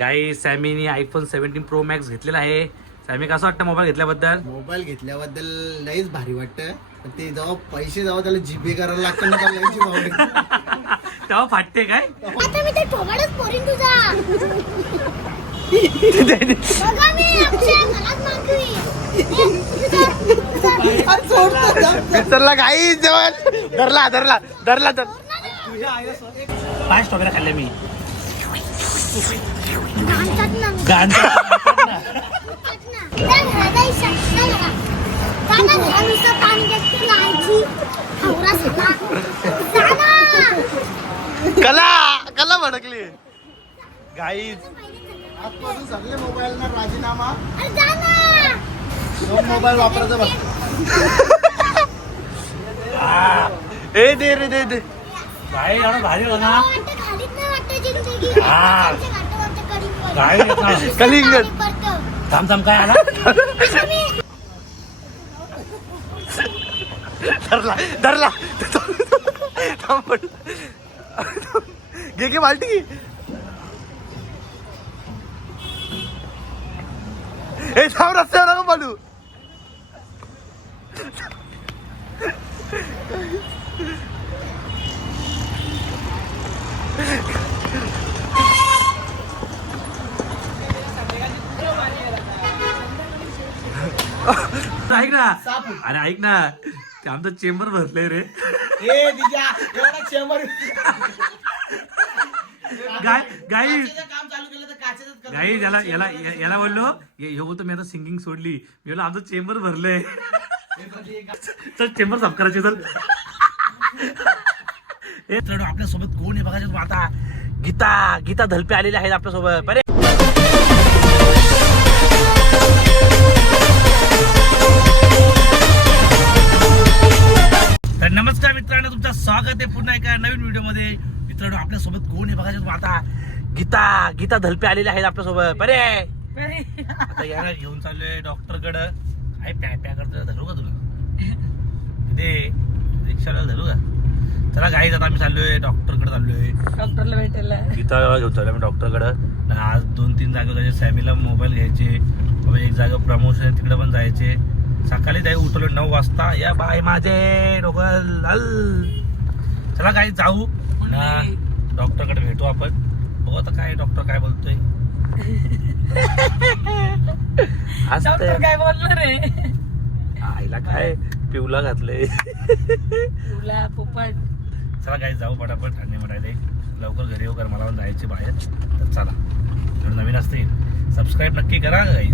गाई सॅमीने iPhone 17 pro max घेतलेला आहे. सॅमी कसं वाटतं मोबाईल घेतल्याबद्दल? मोबाईल घेतल्याबद्दल लईच भारी वाटतं. पण ते जेव्हा पैसे जेव्हा त्याला जीपे करायला लागतं ना त्याला लईच भावना. तेव्हा फाटते काय? आता मी ते ठोबाडच पोरीन तुझा. बघा मी अक्षय मलाच मारतोय. मित्रांला गाई जेवण धरला तुझ्या आईला 5 वगैरे खाल्ले मी. कला भडकली गाई. आजपासून सगळे मोबाईल ना राजीनामा. दोन मोबाईल वापरायचा बघ. ए दे रे दे गाई एवढा भारी हो ना. कलिंगड थांब काय आला. धरला घे बाल्टी. हे थांब रस्त्यावर नको पडू. ऐक ना, अरे ऐक ना, ते आमचं चेंबर भरलंय रे. गाई याला बोललो हे बोलतो मी आता सिंगिंग सोडली. मी बोललो आमचं चेंबर भरलंय. चल चेंबर साफ करायचे. चल आपल्या सोबत कोण आहे बघायचं आता. गीता धलपे आलेले आहेत आपल्या सोबत. अरे तर नमस्कार मित्रांनो, तुमचं स्वागत आहे पुन्हा एका नवीन व्हिडिओ मध्ये. मित्रांनो आपल्या सोबत कोण आहे बघायचं आता. गीता धलपे आलेले आहेत आपल्या सोबत. अरे आता याला घेऊन चाललोय डॉक्टर कडे. काय प्या करतोय, धरू का तुला ते रिक्षाला धरू का? चला गाईज आता आम्ही चाललोय डॉक्टर कडे. डॉक्टरला भेटायला गीता घेऊन चाललोय आम्ही डॉक्टर कडे. आज 2-3 जागा जायचे. सॅमीला मोबाईल घ्यायचे. एक जागा प्रमोशन तिकडे पण जायचे. सकाळी जाई उठवलं 9 वाजता. या बाय माझे डोकं लाल. चला काही जाऊ डॉक्टर कडे भेटू आपण. बघू आता काय डॉक्टर काय बोलतोय. डॉक्टर काय बोलणार रे. आईला काय पिवला घातलंय. पिवला पोपट. चला काही जाऊ पटापट. थंडी म्हणाले लवकर घरी येऊ कर, मला पण जायचे बाहेर. तर चला, जर नवीन असतील सबस्क्राईब नक्की करा काही.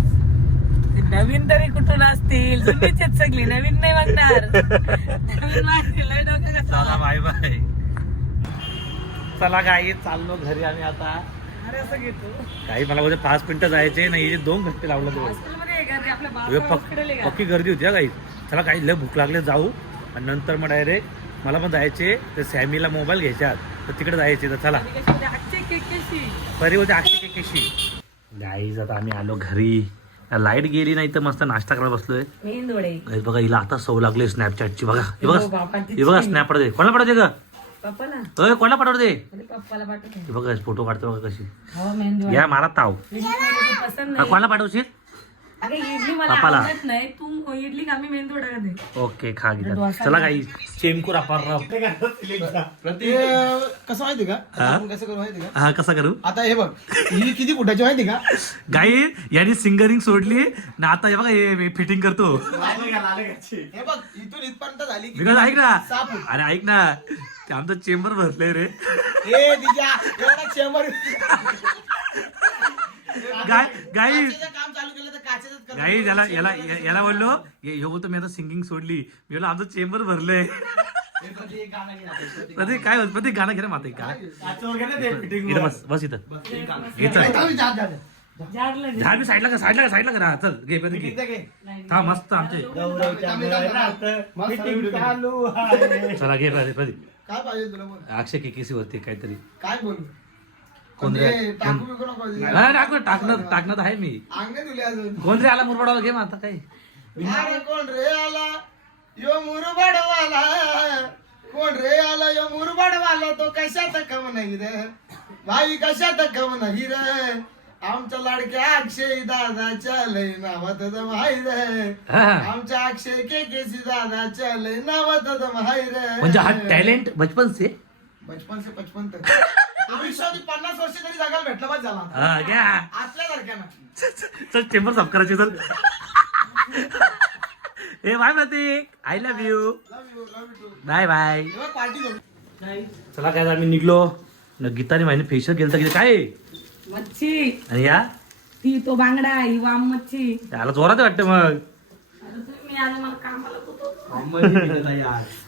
नवीन तरी कुठून असतील, जुनीच सगळी नवीन नाही बघणार. नवीन माहिती डोकं. चला बाय बाय. चला काही चाललो घरी आम्ही आता. अरे असं घेतो काही मला बोलते 5 मिनिटं जायचे नाही, 2 घंटे लावलं. हॉस्पिटलमध्ये गर्दी आपल्या बाबा हॉस्पिटल आहे का? पक्की गर्दी होती काही. चला काही लय भूक लागले जाऊ. आणि नंतर मग डायरेक्ट मला पण जायचे तर सॅमीला मोबाईल घ्यायच्यात तर तिकडे जायचे. तर चला परी होते अक्षय केकेशी. गाईज आता आम्ही आलो घरी. लाईट गेली नाही तर मस्त नाश्ता करायला बसलोय. मेंदोडे बघा हिला आता सवय लागली स्नॅपचॅटची. बघा हे बघा स्नॅप पडते. कोणाला पडते ग? पप्पाला कोणाला पाठवते? पप्पाला पाठवते. बघा फोटो काढते बघा कशी. हो मेंदू या मारा ताव. पसंत नाही. कोणाला पाठवशील? अगे इडली मला पप्पाला. आवडत नाही. तू इडली आम्ही मेंदू टाकत. ओके खा घ्या. चला काही चेमकूर अपार कसं माहिती का आपण कसं करू माहिती का. हा कसा करू आता हे बघ ही किती फुटाची माहिती का. गाई यांनी सिंगरिंग सोडली ना. आता हे बघा हे फिटिंग करतो. हे बघ इथून इथपर्यंत झाली की बिकॉज ऐक ना, 6 फूट. अरे ऐक ना, ते आमचं चेंबर भरलंय रे. एवढा चेंबर गाई काम चालू केलं तर काचेच गाई याला बोललो हे बोलतो मी आता सिंगिंग सोडली. मी बोललो आमचं चेंबर भरलंय. प्रतीक काय होत प्रतीक गाणं घे ना माता. काय बस इथं घे. चल झाड मी साईडला करा. चल घे प्रतीक. हा मस्त आमचे. चला घे प्रतीक. काय पाहिजे तुला बोल. अक्षय केकेसी होते काहीतरी. काय बोलू कोण रे? टाकू बिकू नको. टाकणार आहे मी. अंगणे तुले अजून कोण रे आला मुरबाडाला घे आता काय. अरे कोण रे आला यो मुरबाडवाला. कोण रे आला यो मुरबाडवाला. तो कशात कम नाही रे भाई, कशात कम नाही रे. आमच्या लाडक्या अक्षय दादाच्या लय नावात माहिर हा. आमच्या अक्षय केसी दादाच्या लय नावात माहिर म्हणजे हा टॅलेंट बचपन से बचपन से 55 तक आयुष्यात 50 वर्ष तरी जगायला भेटलं पाहिजे झाला हा, घ्या. आपल्यासारख्यानं चल चेंबर साफ करायची तर हे bye Pratik I love you bye bye. Party करू. चला काय आम्ही निघलो गीताने माहिती फेशियल केलं तर काय आहे? मच्छी आणि या ती तो बांगडा ही वाम मच्छी. त्याला जोरात वाटतं मग. आता तुम्ही आले मला कामाला कुठं.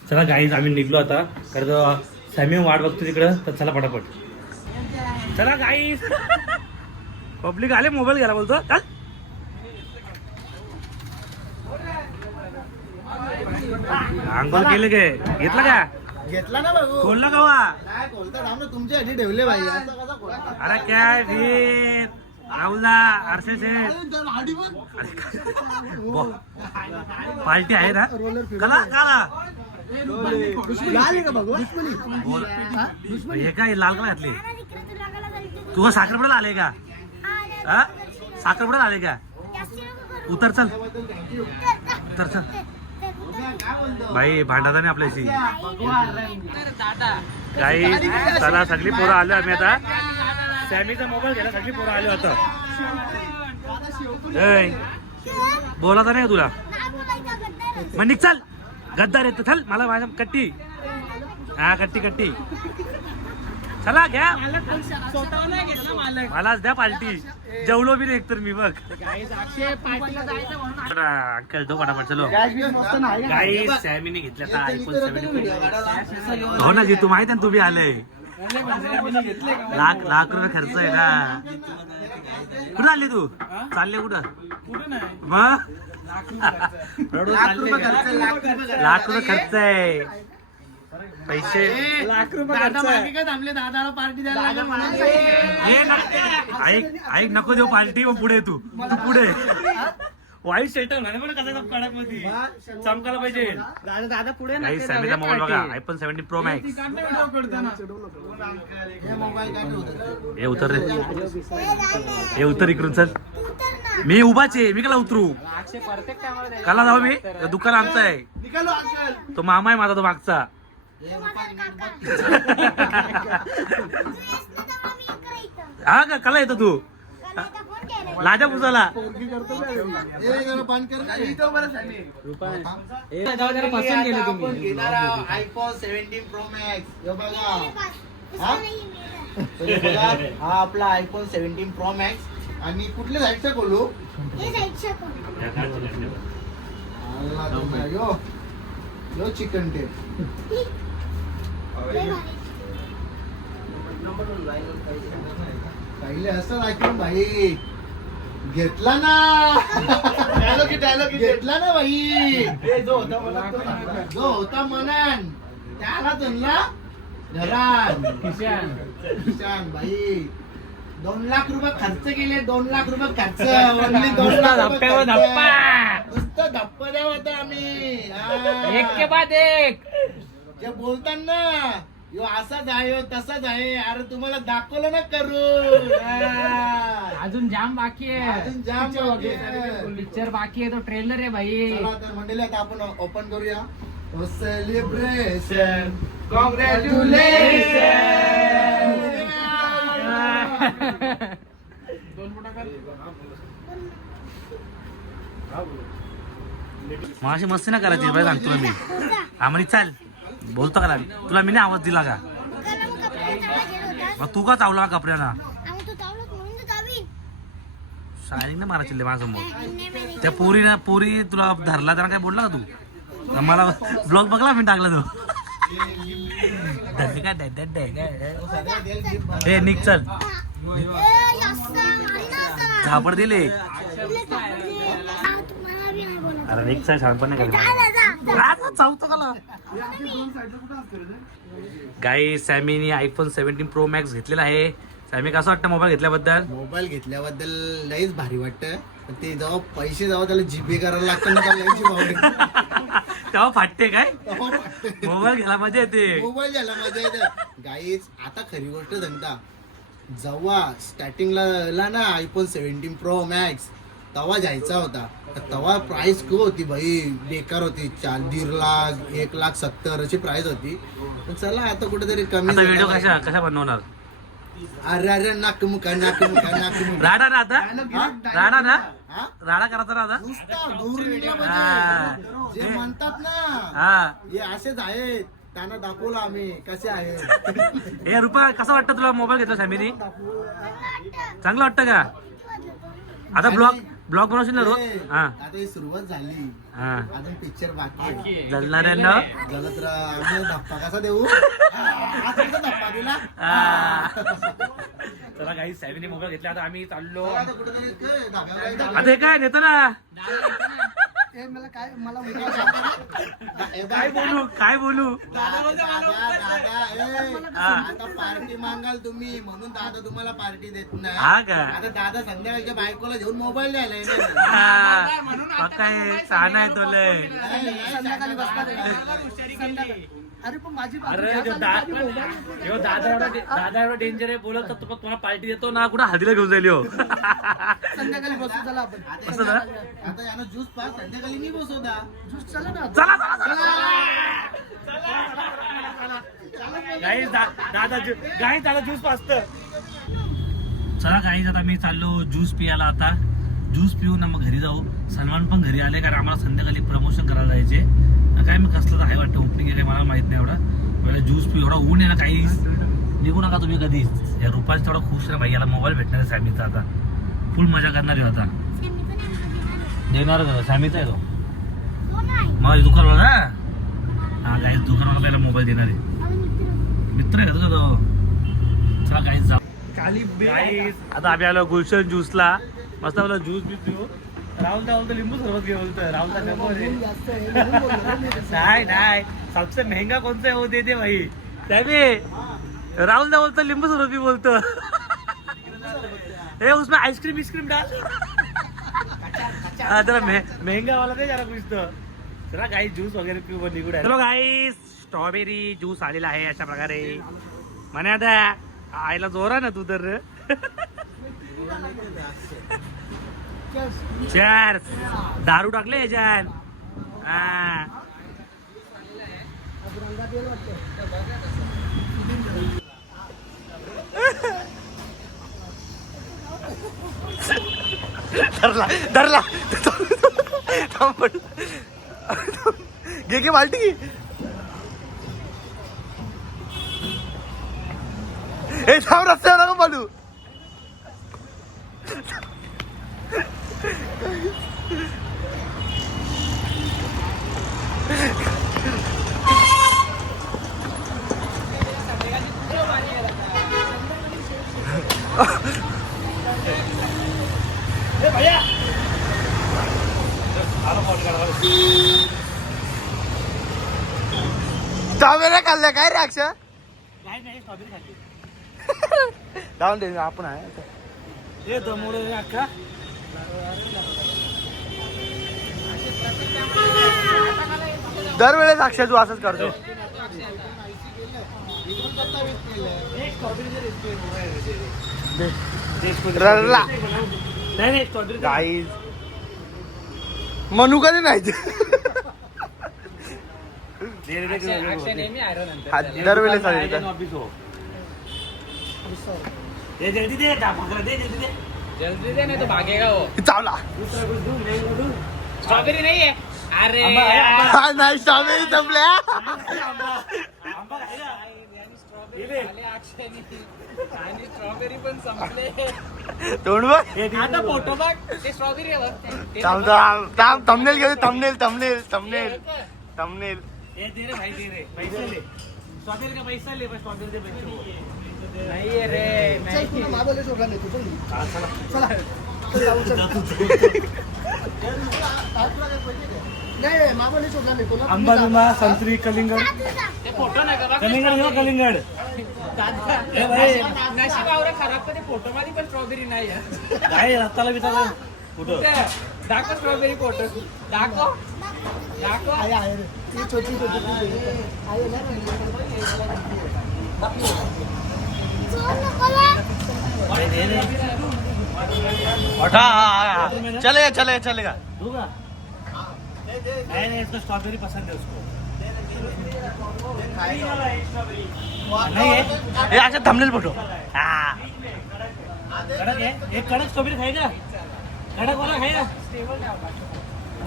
चला गाईज आम्ही निघलो आता कारण सॅमी वाट बघतो तिकडं तर चला पटापट. चला गाईज पब्लिक आले मोबाईल घ्यायला बोलतो चल. अंघोळ केले काय घेतलं का घेतला ना बाबू खोलला का वा? काय बोलतात आम्ही तुमच्यासाठी ठेवले भाई असं कसं खोलतात? अरे काय वीर राहुलदा आरसे शेठ पार्टी आहे ना कला काला लाल आहे का बघू बोल. हे काय लाल कलर घातली तुझं साखरपुड्याला आले का हा साखरपुड्याला आले का उतर चल उतर चल भाई भांडता नाही आपल्याशी काही चला सगळी पोरं आलो आम्ही आता सॅमीचा मोबाईल घ्यायला सगळी पोरं आलो आता बोलायचं नाही तुला मग निघ चल गद्दार येतो चल मला माझ्या कट्टी हा कट्टी कट्टी चला घ्या मलाच द्या पार्टी जेवलो बी नाही एकतर मी बघ अंकल दो फटाफट चलो काही सॅमीने घेतल्या आयफोन 17 हो ना जी तू माहिती आहे तू बी आले लाख रुपये खर्च आहे ना. कुठं आली तू चालले कुठं मग लाख रुपये खर्च आहे पैसे ऐक नको देऊ पार्टी मग पुढे तू पुढे वाईट सेटल कसा कडक मध्ये चमकायला पाहिजे दादा पुढे काही सॅमीचा मोबाईल बघा आयफोन 17 प्रो मॅक्स हे उतर रे हे उतर इकडून चल मी उभाच आहे मी कला उतरू कला जाऊ मी दुकान आमचं आहे तो मामा आहे माझा तो मागचा हा का कला येतो तू लाजा पुसाला आयफोन 17 प्रो मॅक्स हा आपला आयफोन 17 प्रो मॅक्स आणि कुठल्या साईडचा बोलू यो चिकन टेप पहिले असं ऐकून भाई घेतला ना डायलॉग घेतला ना भाई जो होता मनान त्याला त्यांना घरात किशान भाई 2 लाख रुपये खर्च केले 2 लाख रुपये खर्च ओनली 2 लाख नुसतं धप्पा द्यावं होतं आम्ही एक के बाद एक जे बोलताना यो असाच आहे तसाच आहे अरे तुम्हाला दाखवलं ना करून अजून जाम बाकी आहे अजून जाम बाकी आहे. पिक्चर बाकी आहे तो ट्रेलर आहे भाई चला तर मंडळी आता आपण ओपन करूया सेलिब्रेशन कॉंग्रॅच्युलेशन माझी मस्ती ना करायची बाई सांगतो ना मी आम्हाला चाल बोलतो का तुला मी नाही आवाज दिला का मग तू का चावला कपड्याना शायनिंग ना मारा चिल्ले माझ्यासमोर त्या पोरी तुला धरला त्यांना काय बोलला का तू मला ब्लॉग बघला मी टाकला तो धरली काय हे निघ चल झापड दिले अरे निघ चल शांतपण नाही चावतो का गाई सॅमीनी आयफोन 17 प्रो मॅक्स घेतलेला आहे. सॅमी कसं वाटतं मोबाईल घेतल्याबद्दल? मोबाईल घेतल्याबद्दल लईच भारी वाटतं. ते जेव्हा पैसे जेव्हा त्याला जीपे करायला लागतं ना त्याला लईच भाव येते. तेव्हा फाटते काय मोबाईल घ्यायला मजा येते. मोबाईल घ्यायला मजा येते गाईच. आता खरी गोष्ट सांगता जेव्हा स्टार्टिंगला ना iPhone 17 Pro Max तेव्हा जायचा होता. तेव्हा प्राइस खूप होती भाई, बेकार होती. 1.5 लाख 1,70,000 अशी प्राइस होती. पण चला आता कुठेतरी कमी आता व्हिडिओ झाला. कशा बनवणार? अरे नाकमुका राडा ना आता, राडा ना, हा? राडा करायचा ना आता. नुसता दूर निघला हा. पाहिजे. जे म्हणतात ना हा हे असेच आहेत, त्यांना दाखवलं आम्ही कसे आहेत. हे रुपा कसं वाटतं तुला मोबाईल घेतला फॅमिली? चांगलं वाटतं का? आता ब्लॉग बनवशील ना रोज? हा आता ही सुरुवात झाली, हा अजून पिक्चर बाकी आहे. जळणाऱ्यांना झालं तर आम्ही धप्पा कसा देऊ? आज कसा धप्पा दिला? चला काही फॅमिली मोबाईल घेतला. आता आम्ही चाललो. आता कुठेतरी काय धाब्यावर जायचं? आता हे काय नेतो ना, हे मला काय मला काय बोलू दादा, हा. आता पार्टी मागाल तुम्ही म्हणून दादा तुम्हाला पार्टी देत नाही. हा का? आता दादा संध्याकाळच्या बायकोला घेऊन मोबाईल द्यायला येणार. काय छान आहे तुले. संध्याकाळी बसणार आहे. अरे पण माझी अरे दादा एवढा डेंजर आहे. बोलत तर तुम्हाला पार्टी देतो ना, कुठं हळदीला घेऊन जाईल हो. संध्याकाळी बसू चला आपण. असं ना? आता यानं ज्यूस पास संध्याकाळी मी बसवता. ज्यूस चला ना. चला दादा ज्यूस पाचत. चला काही आता मी चाललो ज्यूस पियाला. आता ज्यूस पिऊन ना मग घरी जाऊ. सलमान पण घरी आले, कारण आम्हाला संध्याकाळी प्रमोशन करायला जायचे. काय मग कसलं तर आहे वाटतं, ओपनिंग आहे मला माहित नाही. एवढा पहिला ज्यूस पिऊ. एवढा ऊन आहे ना, काही निघू नका तुम्ही कधीच. या रुपाच थोडा खुश आहे भाई, याला मोबाईल भेटणार आहे सॅमीचा. आता फुल मजा करणार आहे. आता देणार का सॅमीचा आहे तो? मग दुकानवाला ना, हा काही दुकानवाला पहिला मोबाईल देणार आहे. मित्र आहे का तुझा तो? चला काहीच जा. आता आम्ही आलो गुलशन ज्यूसला. मस्त आपला ज्यूस बी पिऊ. राहुल बोलतो लिंबू सरबत घे, बोलतो राहुल नाही सबसे महंगा कौन सा है वो दे दे भाई. राहुल बोलतो लिंबू सरबत भी बोलतो. ए उसमें आइसक्रीम डाल. जरा महंगा वाला दे जरा कुछ तो. चला काही ज्यूस वगैरे पिऊ पण निघून. चलो काही स्ट्रॉबेरी ज्यूस आलेला आहे अशा प्रकारे. म्हणे आता आईला जोरा ना तू तर. चार दारू टाकले याच्यात. हा धरला घे बाल्टी की. हे थांब, रस्त्यावर नको पडू. स्ट्रॉबेरी खाल्ल्या काय रे अक्षय? नाही स्ट्रॉबेरी खाल्ली. जाऊन दे आपण आहे. हे दमोड अख्खा दरवेळेस अक्षय तू असंच करतो. गाईज मनू कधी नाही दरवेळेस जल्दी दे नहीं तो भागेगा वो. चावला. स्ट्रॉबेरी नहीं है. अरे नाही स्ट्रॉबेरी संपल्या. स्ट्रॉबेरी पण संपले. तोंड बघ आता फोटो बघ. ते स्ट्रॉबेरी आहे बघ. थांब थंबनेल घेऊ. थंबनेल दे रे भाई, दे रे पैसे ले. स्ट्रॉबेरी का पैसा ले. स्ट्रॉबेरी दे पैसे. नहीं है रे. आंबा बिंबा संत्री कलिंगड. ते फोटो नाही का बघ. कलिंगड ए भाई नशीब आवरा खराब पण फोटो मध्ये पण स्ट्रॉबेरी नाही आहे. काय रस्त्याला बिता कुठं दाखव स्ट्रॉबेरी फोटो. दाखव सोड नको बा. अरे दे रे. चले चले चलेगा. दूंगा. नहीं नहीं इसको स्ट्रॉबेरी पसंद है उसको. नहीं है हे असे थांबलेल फोटो. कड़क है. एक कड़क स्ट्रॉबेरी खाएगा. कड़क वाला खाएगा.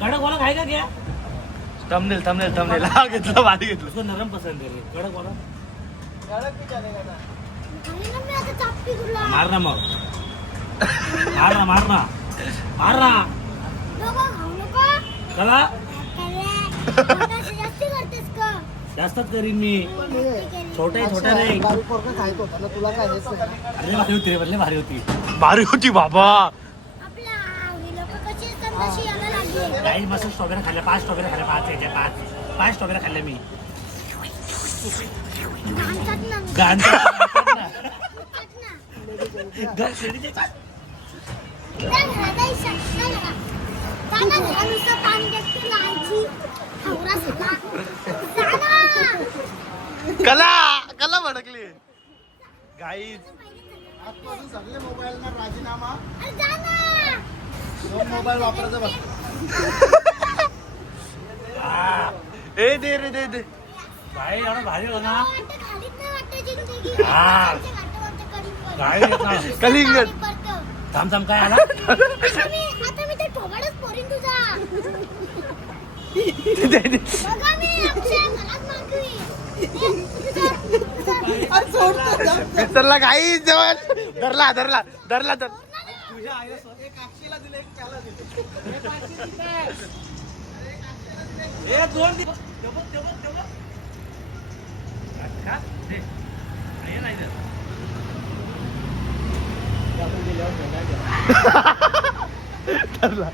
कड़क वाला खाएगा क्या. Thumbnail thumbnail thumbnail. हा घेतलं भारी घेतलं. उसको नरम पसंद है. कड़क वाला आणि ना मी आता चापटी तुला. मारना मग. मारना मारना मारना. नको खाऊ नको. चला पोटाशी जास्ती करतेस का? जास्तच करीन मी. छोटा आहे छोटा रे. तुला काय अरे भारी होती रे. भारी होती. भारी होती बाबा. आपल्या आवडी लोक कशी असतात तशी यायला लागली. काही मस्त स्ट्रॉबेरी खाल्ल्या. 5 स्ट्रॉबेरी खाल्ल्या. 5 याच्या 5 स्ट्रॉबेरी खाल्ल्या मी. घाणतात ना. गाण घाणतात ना. गाण त्या घरात आई शकता का? जाना घरा नुसतं पाणी टाकते लायची. हावरा सुद्धा. जाना. कला कला भडकली. गाईज आजपासून सगळे मोबाईलना राजीनामा. अरे जाना. 2 मोबाईल वापरायचं बघ. ए दे रे दे दे. भाई एवढं भारी हो ना. वाटतं खालीच नाही वाटतं जिंदगी. हा. वाटतं वाटतं कधी काय येतं? कलिंगड. थांब थांब काय आला. आता मी ते ठोबाडच पोरीन तुझा. बघा मी अक्षय मलाच मागवी. विसरला गाईज जवळ. धरला धरला धरला धर. तुझ्या आईला एक अक्षयला दिलं, एक त्याला दिलं. ए दोन दिवस. ते बघ, ते बघ, ते बघ. खा, दे. आहे ना इथं. धरला.